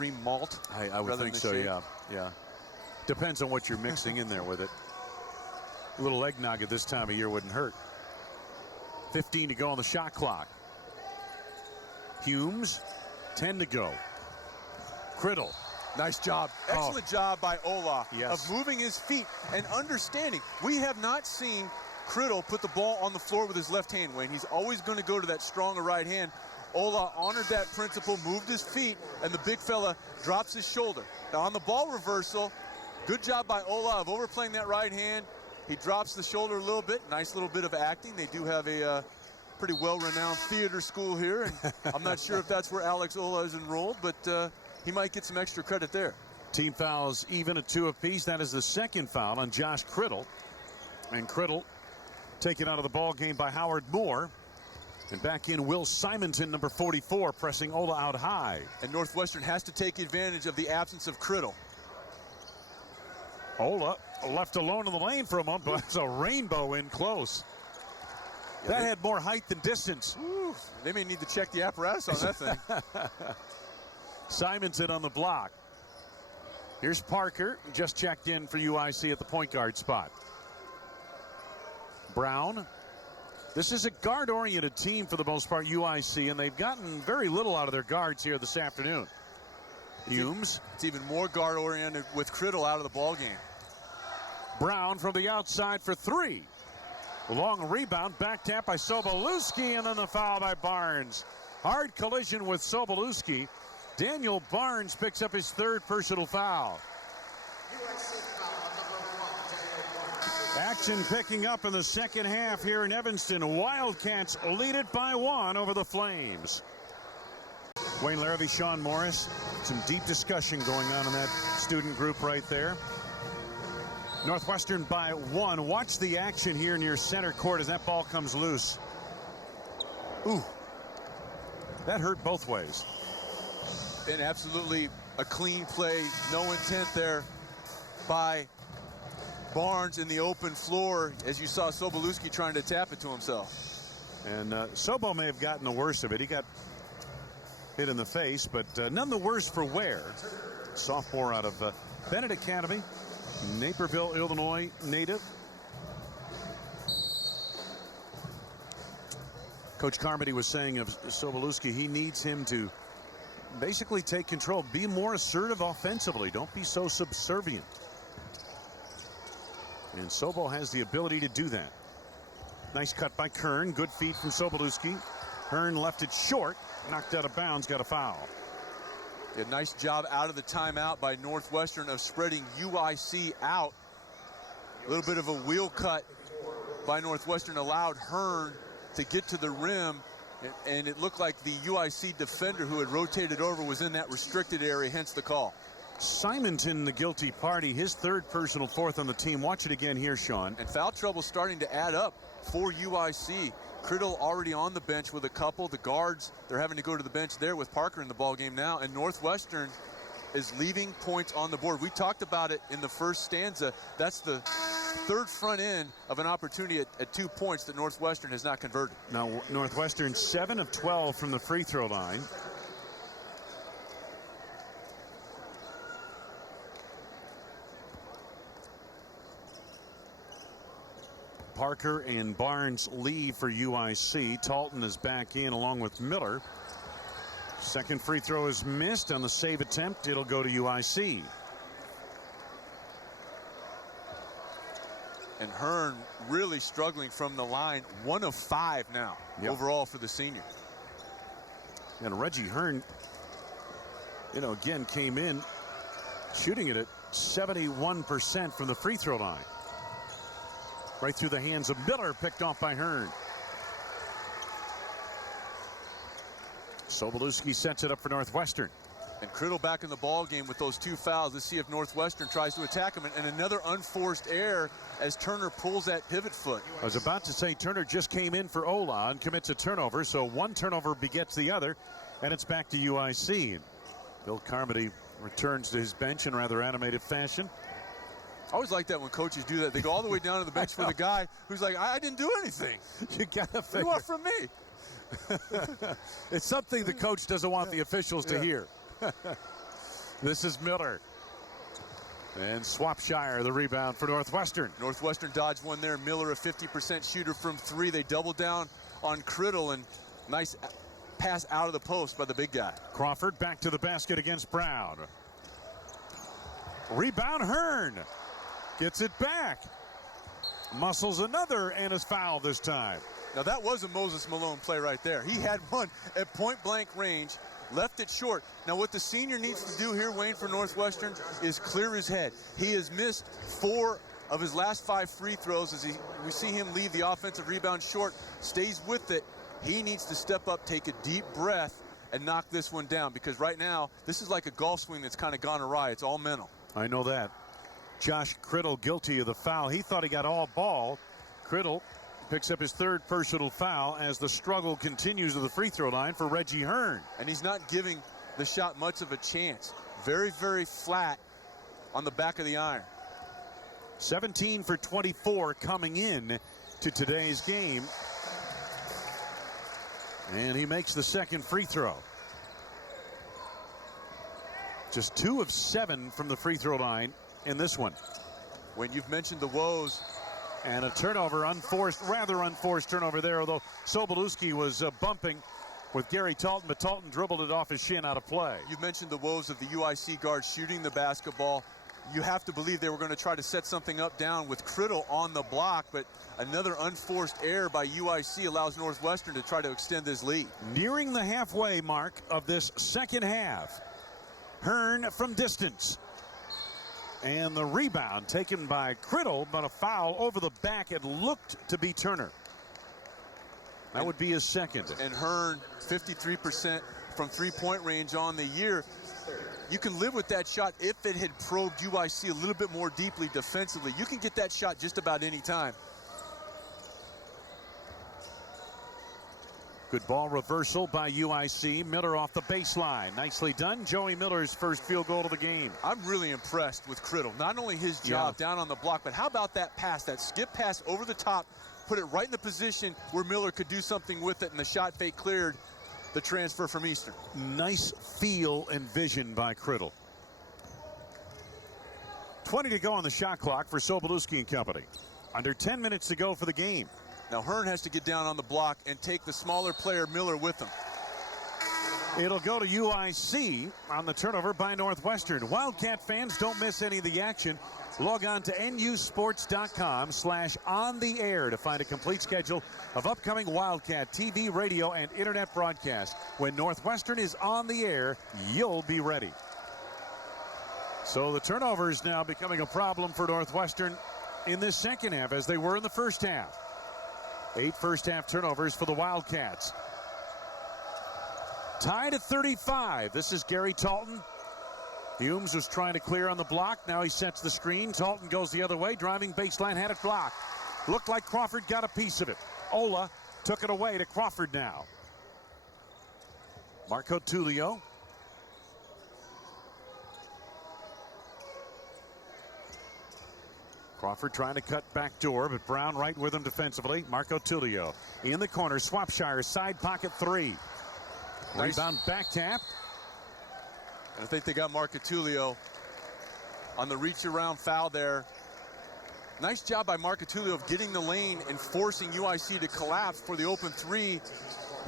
extreme malt. I would think so, yeah. Depends on what you're mixing in there with it. A little eggnog at this time of year wouldn't hurt. 15 to go on the shot clock. Humes, 10 to go. Crittle. Nice job. Excellent job by Ola of moving his feet and understanding. We have not seen Crittle put the ball on the floor with his left hand, Wayne. He's always going to go to that stronger right hand. Ola honored that principle, moved his feet, and the big fella drops his shoulder. Now on the ball reversal, good job by Ola of overplaying that right hand. He drops the shoulder a little bit. Nice little bit of acting. They do have a pretty well-renowned theater school here, and I'm not sure if that's where Alex Ola is enrolled, but he might get some extra credit there. Team fouls even at 2 apiece. That is the second foul on Josh Crittle. And Crittle taken out of the ball game by Howard Moore. And back in Will Simonton, number 44, pressing Ola out high. And Northwestern has to take advantage of the absence of Crittle. Ola left alone in the lane for a moment, but it's a rainbow in close. That had more height than distance. Ooh, they may need to check the apparatus on that thing. Simonson on the block. Here's Parker, just checked in for UIC at the point guard spot. Brown. This is a guard-oriented team for the most part, UIC, and they've gotten very little out of their guards here this afternoon. Humes. It's even more guard-oriented with Crittle out of the ball game. Brown from the outside for 3. A long rebound, back tap by Sobolewski, and then the foul by Barnes. Hard collision with Sobolewski. Daniel Barnes picks up his 3rd personal foul. Action picking up in the second half here in Evanston. Wildcats lead it by 1 over the Flames. Wayne Larrabee, Sean Morris. Some deep discussion going on in that student group right there. Northwestern by 1. Watch the action here near center court as that ball comes loose. Ooh. That hurt both ways. And absolutely a clean play. No intent there by Barnes in the open floor as you saw Sobolewski trying to tap it to himself. And Sobo may have gotten the worst of it. He got hit in the face, but none the worse for Ware. Sophomore out of Bennett Academy, Naperville, Illinois native. Coach Carmody was saying of Sobolewski, he needs him to basically take control. Be more assertive offensively. Don't be so subservient. And Sobol has the ability to do that. Nice cut by Kern. Good feed from Sobolewski. Kern left it short. Knocked out of bounds. Got a foul. A nice job out of the timeout by Northwestern of spreading UIC out. A little bit of a wheel cut by Northwestern allowed Hearn to get to the rim. And it looked like the UIC defender who had rotated over was in that restricted area, hence the call. Simonton, the guilty party, his 3rd personal, 4th on the team. Watch it again here, Sean. And foul trouble starting to add up for UIC. Crittle already on the bench with a couple. The guards, they're having to go to the bench there with Parker in the ball game now. And Northwestern is leaving points on the board. We talked about it in the first stanza. That's the 3rd front end of an opportunity at 2 points that Northwestern has not converted. Now, Northwestern 7 of 12 from the free throw line. Parker and Barnes leave for UIC. Talton is back in along with Miller. Second free throw is missed on the save attempt. It'll go to UIC. And Hearn really struggling from the line. 1 of 5 now overall for the senior. And Reggie Hearn, again came in shooting it at 71% from the free throw line. Right through the hands of Miller, picked off by Hearn. Sobolewski sets it up for Northwestern. And Crittle back in the ball game with those 2 fouls. Let's see if Northwestern tries to attack him. And another unforced error as Turner pulls that pivot foot. I was about to say Turner just came in for Ola and commits a turnover. So one turnover begets the other. And it's back to UIC. Bill Carmody returns to his bench in rather animated fashion. I always like that when coaches do that. They go all the way down to the bench with a guy who's like, I didn't do anything. You gotta figure. What do you want from me? It's something the coach doesn't want the officials to hear. This is Miller. And Swapshire, the rebound for Northwestern. Northwestern dodged one there. Miller, a 50% shooter from three. They double down on Crittle, and nice pass out of the post by the big guy. Crawford back to the basket against Brown. Rebound, Hearn gets it back. Muscles another and is fouled this time. Now that was a Moses Malone play right there. He had one at point blank range, left it short. Now what the senior needs to do here, Wayne, for Northwestern is clear his head. He has missed 4 of his last 5 free throws as we see him leave the offensive rebound short, stays with it. He needs to step up, take a deep breath, and knock this one down, because right now this is like a golf swing that's kind of gone awry. It's all mental. I know that. Josh Crittle guilty of the foul. He thought he got all ball. Crittle picks up his 3rd personal foul as the struggle continues to the free throw line for Reggie Hearn. And he's not giving the shot much of a chance. Very, very flat on the back of the iron. 17 for 24 coming in to today's game. And he makes the 2nd free throw. Just 2 of 7 from the free throw line in this one. When you've mentioned the woes. And a turnover, rather unforced turnover there, although Sobolewski was bumping with Gary Talton, but Talton dribbled it off his shin out of play. You've mentioned the woes of the UIC guard shooting the basketball. You have to believe they were going to try to set something up down with Crittle on the block, but another unforced error by UIC allows Northwestern to try to extend this lead. Nearing the halfway mark of this second half. Hearn from distance. And the rebound taken by Crittle, but a foul over the back. It looked to be Turner. That would be his 2nd. And Hearn, 53% from three-point range on the year. You can live with that shot if it had probed UIC a little bit more deeply defensively. You can get that shot just about any time. Good ball reversal by UIC. Miller off the baseline. Nicely done. Joey Miller's first field goal of the game. I'm really impressed with Crittle. Not only his job down on the block, but how about that pass, that skip pass over the top, put it right in the position where Miller could do something with it, and the shot fake cleared the transfer from Eastern. Nice feel and vision by Crittle. 20 to go on the shot clock for Sobolewski and company. Under 10 minutes to go for the game. Now Hearn has to get down on the block and take the smaller player Miller with him. It'll go to UIC on the turnover by Northwestern. Wildcat fans, don't miss any of the action. Log on to nusports.com/on-the-air to find a complete schedule of upcoming Wildcat TV, radio, and internet broadcasts. When Northwestern is on the air, you'll be ready. So the turnover is now becoming a problem for Northwestern in this second half, as they were in the first half. 8 first-half turnovers for the Wildcats. Tied at 35. This is Gary Talton. Humes was trying to clear on the block. Now he sets the screen. Talton goes the other way. Driving baseline, had it blocked. Looked like Crawford got a piece of it. Ola took it away to Crawford now. Marco Tullio. Crawford trying to cut back door, but Brown right with him defensively. Marco Tullio in the corner. Swapshire side pocket 3. Nice. Rebound back tap. And I think they got Marco Tullio on the reach around foul there. Nice job by Marco Tullio of getting the lane and forcing UIC to collapse for the open 3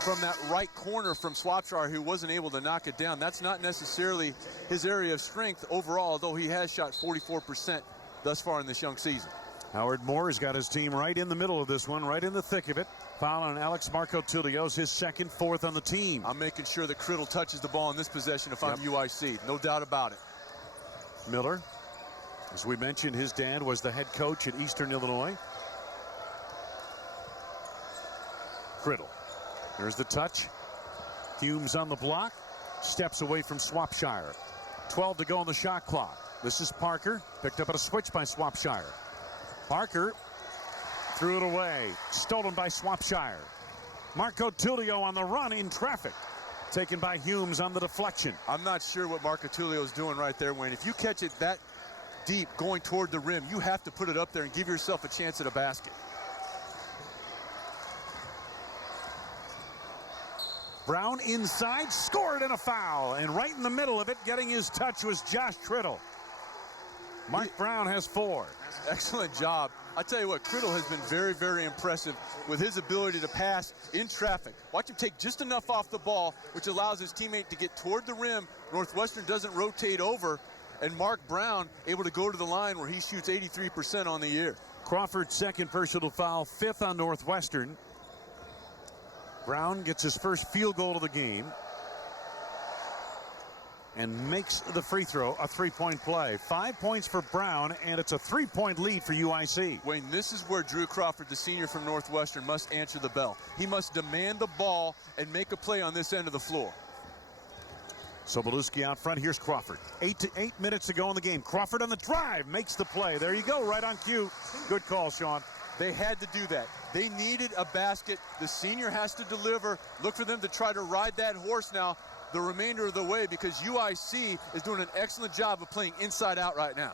from that right corner from Swapshire, who wasn't able to knock it down. That's not necessarily his area of strength overall, although he has shot 44% thus far in this young season. Howard Moore has got his team right in the middle of this one, right in the thick of it. Foul on Alex Marco Tullio's his 2nd, 4th on the team. I'm making sure that Crittle touches the ball in this possession if I'm UIC. No doubt about it. Miller, as we mentioned, his dad was the head coach at Eastern Illinois. Crittle. Here's the touch. Humes on the block. Steps away from Swapshire. 12 to go on the shot clock. This is Parker, picked up at a switch by Swapshire. Parker threw it away, stolen by Swapshire. Marco Tullio on the run in traffic, taken by Humes on the deflection. I'm not sure what Marco Tullio is doing right there, Wayne. If you catch it that deep going toward the rim, you have to put it up there and give yourself a chance at a basket. Brown inside, scored, and a foul. And right in the middle of it, getting his touch, was Josh Crittle. Mark Brown has 4. Excellent job. I tell you what, Crittle has been very, very impressive with his ability to pass in traffic. Watch him take just enough off the ball, which allows his teammate to get toward the rim. Northwestern doesn't rotate over, and Mark Brown able to go to the line where he shoots 83% on the year. Crawford's second personal foul, 5th on Northwestern. Brown gets his first field goal of the game and makes the free throw a 3-point play. 5 points for Brown, and it's a 3-point lead for UIC. Wayne, this is where Drew Crawford, the senior from Northwestern, must answer the bell. He must demand the ball and make a play on this end of the floor. Sobolewski out front. Here's Crawford. 8 minutes to go in the game. Crawford on the drive, makes the play. There you go, right on cue. Good call, Sean. They had to do that. They needed a basket. The senior has to deliver. Look for them to try to ride that horse now the remainder of the way, because UIC is doing an excellent job of playing inside out right now.